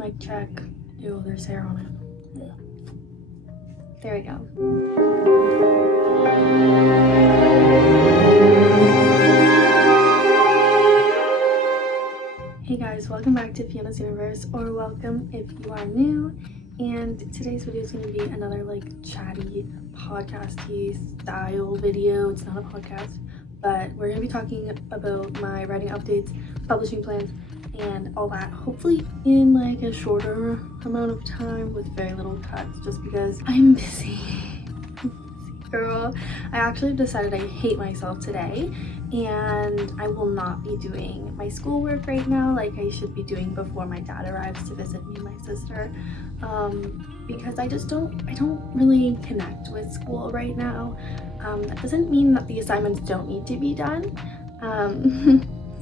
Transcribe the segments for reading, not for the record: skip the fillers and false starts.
Mic check. Ew, there's hair on it. Yeah. There we go. Hey guys, welcome back to Fiona's Universe, or welcome if you are new. And today's video is going to be another like chatty, podcasty style video. It's not a podcast, but we're going to be talking about my writing updates, publishing plans, and all that, hopefully in like a shorter amount of time with very little cuts, just because I'm busy. Girl, I actually decided I hate myself today, and I will not be doing my schoolwork right now like I should be doing before my dad arrives to visit me and my sister, because I don't really connect with school right now. That doesn't mean that the assignments don't need to be done,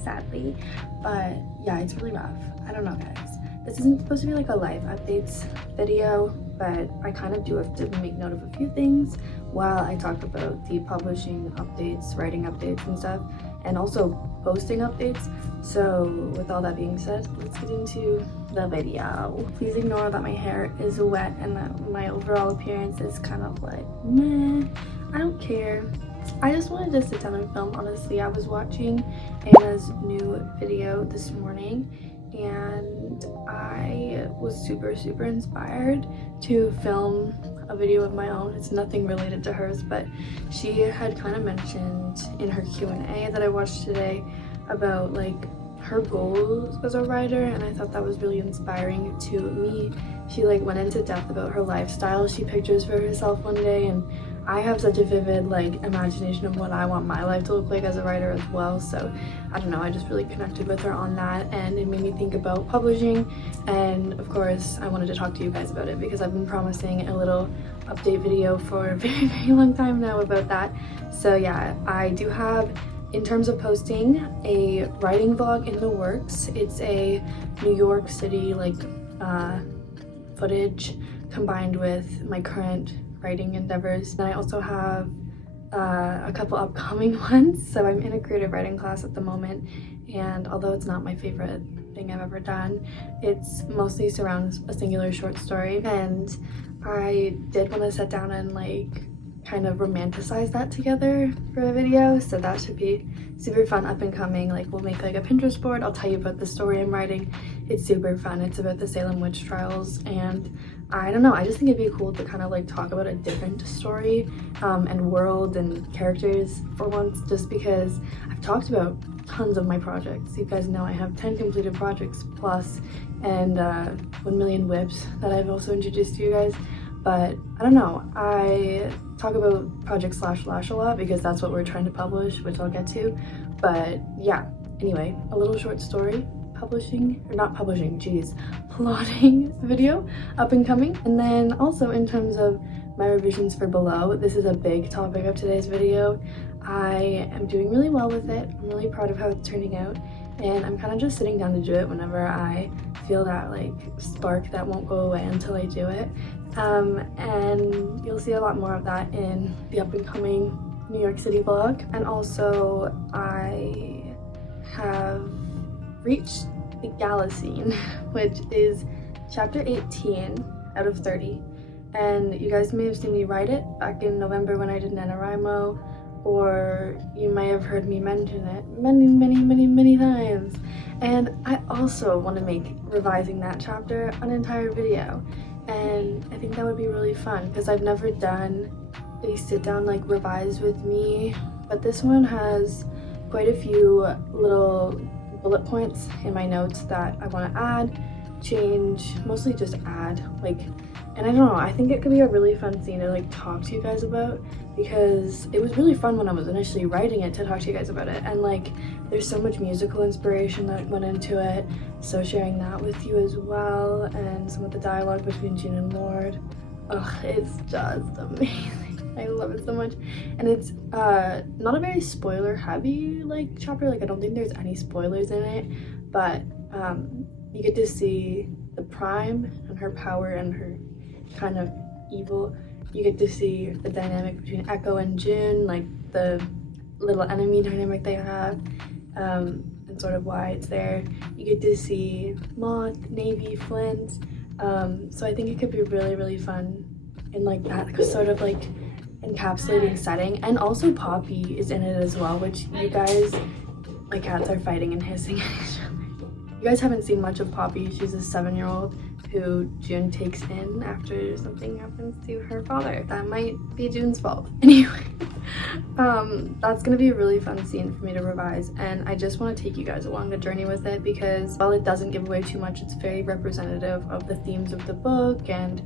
sadly, but yeah, it's really rough. I don't know, guys. This isn't supposed to be like a life updates video, but I kind of do have to make note of a few things while I talk about the publishing updates, writing updates and stuff, and also posting updates. So with all that being said, let's get into the video. Please ignore that my hair is wet and that my overall appearance is kind of like meh. I don't care. I just wanted to sit down and film. Honestly, I was watching Anna's new video this morning and I was super inspired to film a video of my own. It's nothing related to hers, but she had kind of mentioned in her Q&A that I watched today about like her goals as a writer, and I thought that was really inspiring to me. She like went into depth about her lifestyle she pictures for herself one day, and I have such a vivid like imagination of what I want my life to look like as a writer as well. So I don't know, I just really connected with her on that, and it made me think about publishing. And of course I wanted to talk to you guys about it because I've been promising a little update video for a very long time now about that. So yeah, I do have, in terms of posting, a writing vlog in the works. It's a New York City like footage combined with my current writing endeavors. And I also have a couple upcoming ones. So I'm in a creative writing class at the moment, and although it's not my favorite thing I've ever done, it's mostly surrounds a singular short story, and I did want to sit down and like kind of romanticize that together for a video. So that should be super fun, up and coming. Like we'll make like a Pinterest board. I'll tell you about the story I'm writing. It's super fun. It's about the Salem witch trials, and I don't know, I just think it'd be cool to kind of like talk about a different story and world and characters for once, just because I've talked about tons of my projects. You guys know I have 10 completed projects plus, and 1 million whips that I've also introduced to you guys. But I don't know, I talk about project slash a lot because that's what we're trying to publish, which I'll get to. But yeah, anyway, a little short story publishing, or not publishing, geez, plotting video up and coming. And then also in terms of my revisions for below, this is a big topic of today's video. I am doing really well with it. I'm really proud of how it's turning out, and I'm kind of just sitting down to do it whenever I feel that like spark that won't go away until I do it. And you'll see a lot more of that in the up and coming New York City vlog. And also I have reached the gala scene, which is chapter 18 out of 30. And you guys may have seen me write it back in November when I did NaNoWriMo, or you may have heard me mention it many times. And I also want to make revising that chapter an entire video, and I think that would be really fun because I've never done a sit down like revise with me, but this one has quite a few little bullet points in my notes that I want to add, change, mostly just add, like, and I don't know, I think it could be a really fun scene to like talk to you guys about, because it was really fun when I was initially writing it to talk to you guys about it, and like there's so much musical inspiration that went into it, so sharing that with you as well, and some of the dialogue between June and Lord. Ugh, it's just amazing. I love it so much. And it's not a very spoiler heavy like chapter, like I don't think there's any spoilers in it, but you get to see the Prime and her power and her kind of evil. You get to see the dynamic between Echo and June, like the little enemy dynamic they have, and sort of why it's there. You get to see Moth, Navy, Flint, so I think it could be really, really fun in like that sort of like encapsulating setting. And also Poppy is in it as well, which you guys, my cats are fighting and hissing at each other. You guys haven't seen much of Poppy. She's a 7-year-old who June takes in after something happens to her father. That might be June's fault. Anyway, that's gonna be a really fun scene for me to revise, and I just want to take you guys along the journey with it because while it doesn't give away too much, it's very representative of the themes of the book and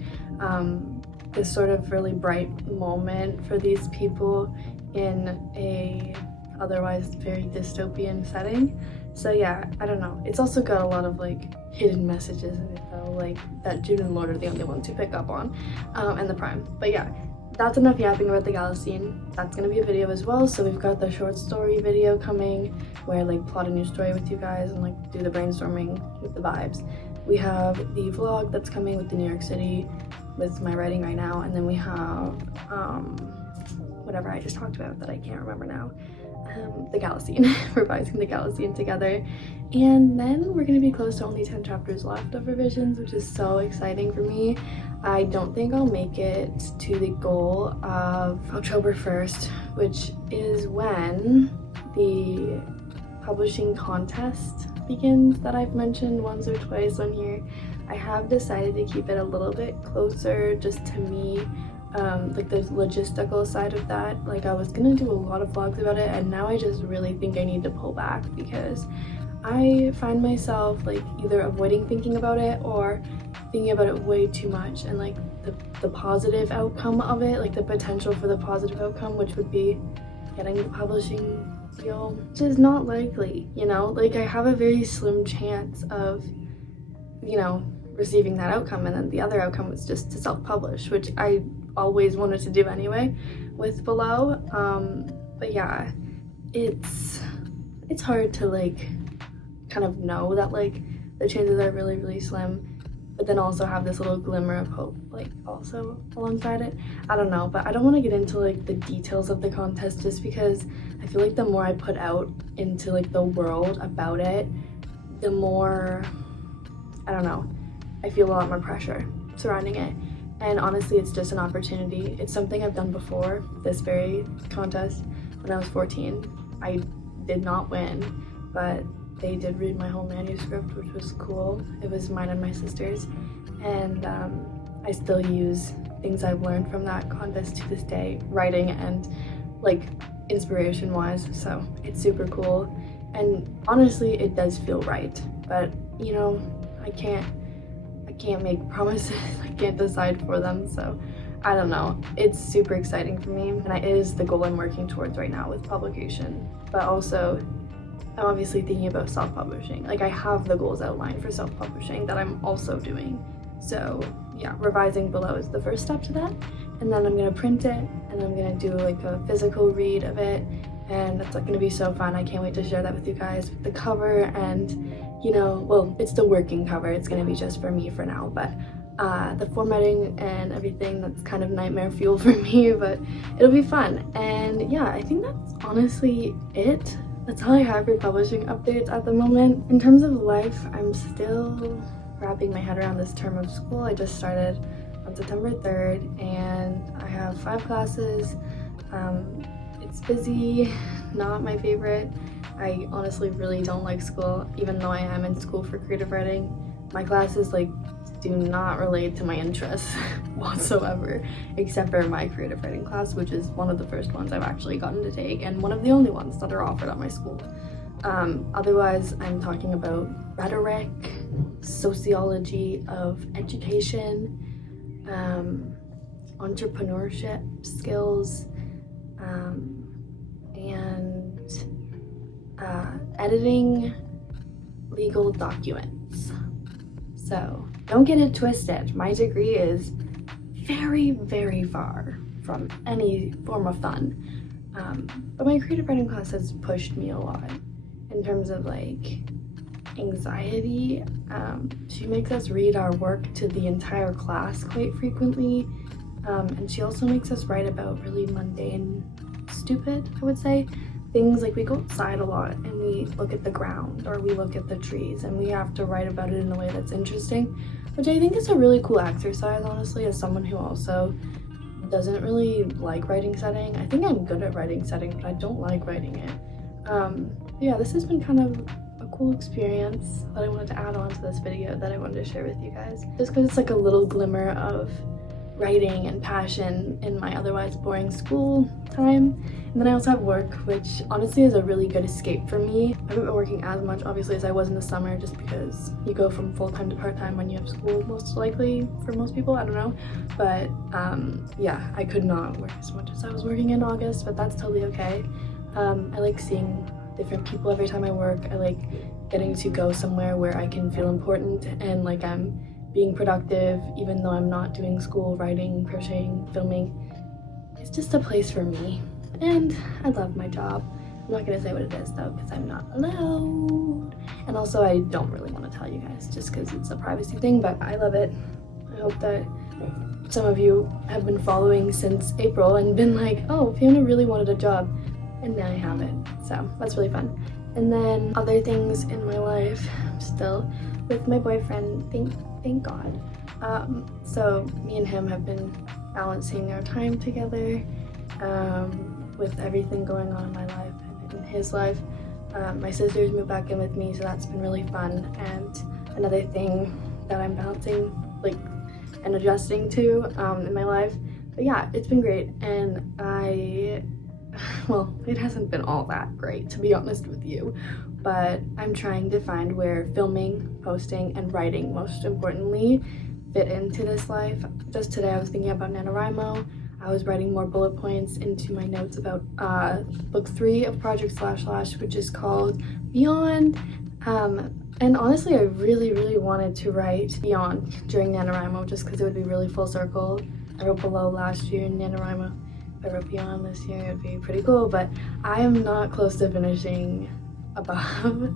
this sort of really bright moment for these people in a otherwise very dystopian setting. So yeah, I don't know. It's also got a lot of like hidden messages in it though, like that June and Lord are the only ones who pick up on, and the Prime. But yeah, that's enough yapping about the gala scene. That's gonna be a video as well. So we've got the short story video coming where I like plot a new story with you guys and like do the brainstorming with the vibes. We have the vlog that's coming with the New York City with my writing right now, and then we have whatever I just talked about that I can't remember now. The gala scene, revising the gala scene together, and then we're gonna be close to only 10 chapters left of revisions, which is so exciting for me. I don't think I'll make it to the goal of October 1st, which is when the publishing contest begins that I've mentioned once or twice on here. I have decided to keep it a little bit closer just to me. Like the logistical side of that, like I was gonna do a lot of vlogs about it, and now I just really think I need to pull back because I find myself like either avoiding thinking about it or thinking about it way too much, and like the positive outcome of it, like the potential for the positive outcome, which would be getting the publishing deal, which is not likely, you know. Like I have a very slim chance of, you know, receiving that outcome, and then the other outcome was just to self-publish, which I always wanted to do anyway with Below. But yeah, it's hard to like kind of know that like the chances are really, really slim, but then also have this little glimmer of hope like also alongside it. I don't know, but I don't want to get into like the details of the contest just because I feel like the more I put out into like the world about it, the more, I don't know, I feel a lot more pressure surrounding it. And honestly, it's just an opportunity. It's something I've done before, this very contest, when I was 14. I did not win, but they did read my whole manuscript, which was cool. It was mine and my sister's. And I still use things I've learned from that contest to this day, writing and like inspiration-wise. So it's super cool. And honestly, it does feel right. But you know, I can't make promises. I can't decide for them, so I don't know. It's super exciting for me, and it is the goal I'm working towards right now with publication. But also, I'm obviously thinking about self-publishing. Like I have the goals outlined for self-publishing that I'm also doing. So yeah, revising Below is the first step to that, and then I'm gonna print it, and I'm gonna do like a physical read of it, and it's like gonna be so fun. I can't wait to share that with you guys, with the cover and, you know, well, it's the working cover. It's gonna be just for me for now, but the formatting and everything, that's kind of nightmare fuel for me, but it'll be fun. And yeah, I think that's honestly it. That's all I have for publishing updates at the moment. In terms of life, I'm still wrapping my head around this term of school. I just started on September 3rd, and I have 5 classes. It's busy, not my favorite. I honestly really don't like school, even though I am in school for creative writing. My classes like do not relate to my interests whatsoever, except for my creative writing class, which is one of the first ones I've actually gotten to take and one of the only ones that are offered at my school. Otherwise, I'm talking about rhetoric, sociology of education, entrepreneurship skills, and editing legal documents. So don't get it twisted. My degree is very, very far from any form of fun. But my creative writing class has pushed me a lot in terms of like anxiety. She makes us read our work to the entire class quite frequently. And she also makes us write about really mundane, stupid, I would say, things like we go outside a lot and we look at the ground or we look at the trees and we have to write about it in a way that's interesting, which I think is a really cool exercise, honestly, as someone who also doesn't really like writing setting. I think I'm good at writing setting, but I don't like writing it. Yeah, this has been kind of a cool experience that I wanted to add on to this video that I wanted to share with you guys, just because it's like a little glimmer of writing and passion in my otherwise boring school time. And then I also have work, which honestly is a really good escape for me. I haven't been working as much obviously as I was in the summer, just because you go from full-time to part-time when you have school, most likely for most people, I don't know. But yeah, I could not work as much as I was working in August, but that's totally okay. I like seeing different people every time I work. I like getting to go somewhere where I can feel important and like I'm being productive, even though I'm not doing school, writing, crocheting, filming. It's just a place for me, and I love my job. I'm not gonna say what it is though, because I'm not allowed. And also I don't really want to tell you guys just because it's a privacy thing, but I love it. I hope that some of you have been following since April and been like, oh, Fiona really wanted a job, and now I have it. So that's really fun. And then other things in my life, I'm still with my boyfriend, thank God. So me and him have been balancing our time together with everything going on in my life and in his life. My sisters moved back in with me, so that's been really fun. And another thing that I'm balancing and adjusting to in my life. But yeah, it's been great, and well, it hasn't been all that great, to be honest with you, but I'm trying to find where filming, posting, and writing, most importantly, fit into this life. Just today I was thinking about NaNoWriMo. I was writing more bullet points into my notes about book 3 of Project // which is called Beyond. And honestly, I really wanted to write Beyond during NaNoWriMo just because it would be really full circle. I wrote Below last year in NaNoWriMo. If I wrote Beyond this year, it would be pretty cool, but I am not close to finishing Above.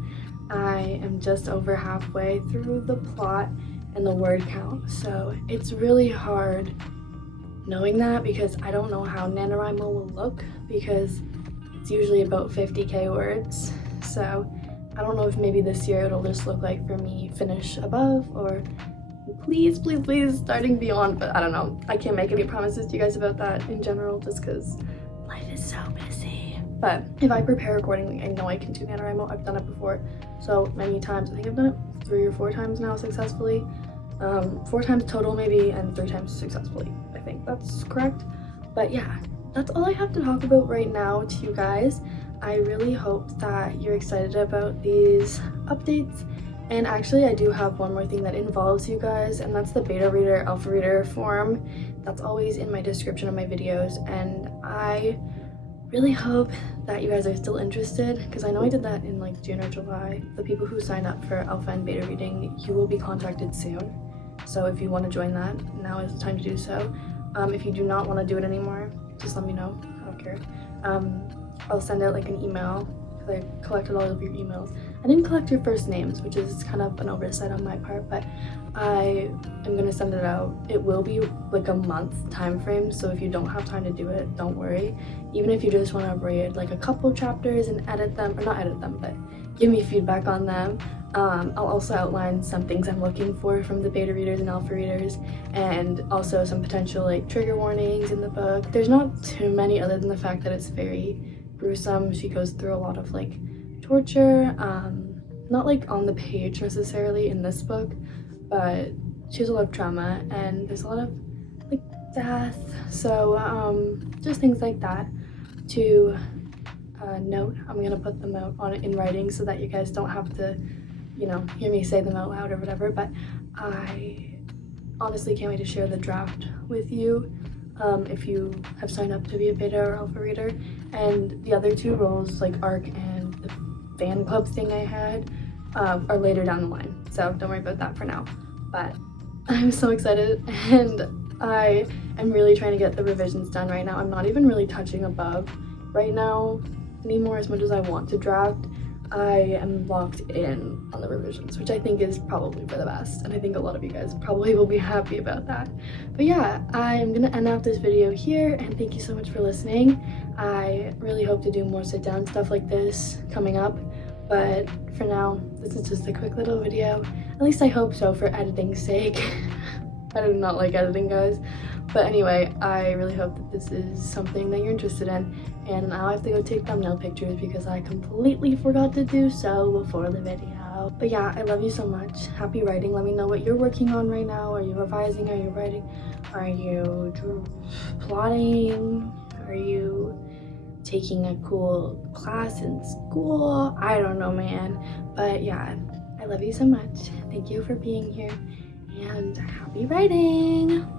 I am just over halfway through the plot and the word count, so it's really hard knowing that because I don't know how NaNoWriMo will look because it's usually about 50k words. So I don't know if maybe this year it'll just look like for me finish Above or please starting Beyond, but I don't know. I can't make any promises to you guys about that in general just because life is so busy. But if I prepare accordingly, I know I can do NaNoWriMo. I've done it before so many times. I think I've done it 3 or 4 times now successfully. 4 times total maybe, and 3 times successfully. I think that's correct. But yeah, that's all I have to talk about right now to you guys. I really hope that you're excited about these updates. And actually, I do have one more thing that involves you guys, and that's the beta reader, alpha reader form. That's always in my description of my videos, and I really hope that you guys are still interested because I know I did that in like June or July. The people who sign up for alpha and beta reading, you will be contacted soon. So if you want to join that, now is the time to do so. If you do not want to do it anymore, just let me know. I don't care. I'll send out like an email because I collected all of your emails. I didn't collect your first names, which is kind of an oversight on my part, but I am gonna send it out. It will be like a month time frame, so if you don't have time to do it, don't worry. Even if you just want to read like a couple chapters and edit them, or not edit them, but give me feedback on them. I'll also outline some things I'm looking for from the beta readers and alpha readers, and also some potential like trigger warnings in the book. There's not too many other than the fact that it's very gruesome. She goes through a lot of like torture, not like on the page necessarily in this book, but she has a lot of trauma and there's a lot of like death, so just things like that to note. I'm gonna put them out on it in writing so that you guys don't have to, you know, hear me say them out loud or whatever, but I honestly can't wait to share the draft with you if you have signed up to be a beta or alpha reader. And the other 2 roles, like ARC and the fan club thing I had, are later down the line, so don't worry about that for now. But I'm so excited, and I am really trying to get the revisions done right now. I'm not even really touching Above right now anymore as much as I want to draft. I am locked in on the revisions, which I think is probably for the best, and I think a lot of you guys probably will be happy about that. But yeah, I am gonna end off this video here, and thank you so much for listening. I really hope to do more sit-down stuff like this coming up, but for now, this is just a quick little video. At least I hope so, for editing's sake. I do not like editing, guys. But anyway, I really hope that this is something that you're interested in. And now I have to go take thumbnail pictures because I completely forgot to do so before the video. But yeah, I love you so much. Happy writing. Let me know what you're working on right now. Are you revising? Are you writing? Are you plotting? Are you taking a cool class in school? I don't know, man. But yeah, I love you so much. Thank you for being here. And happy writing!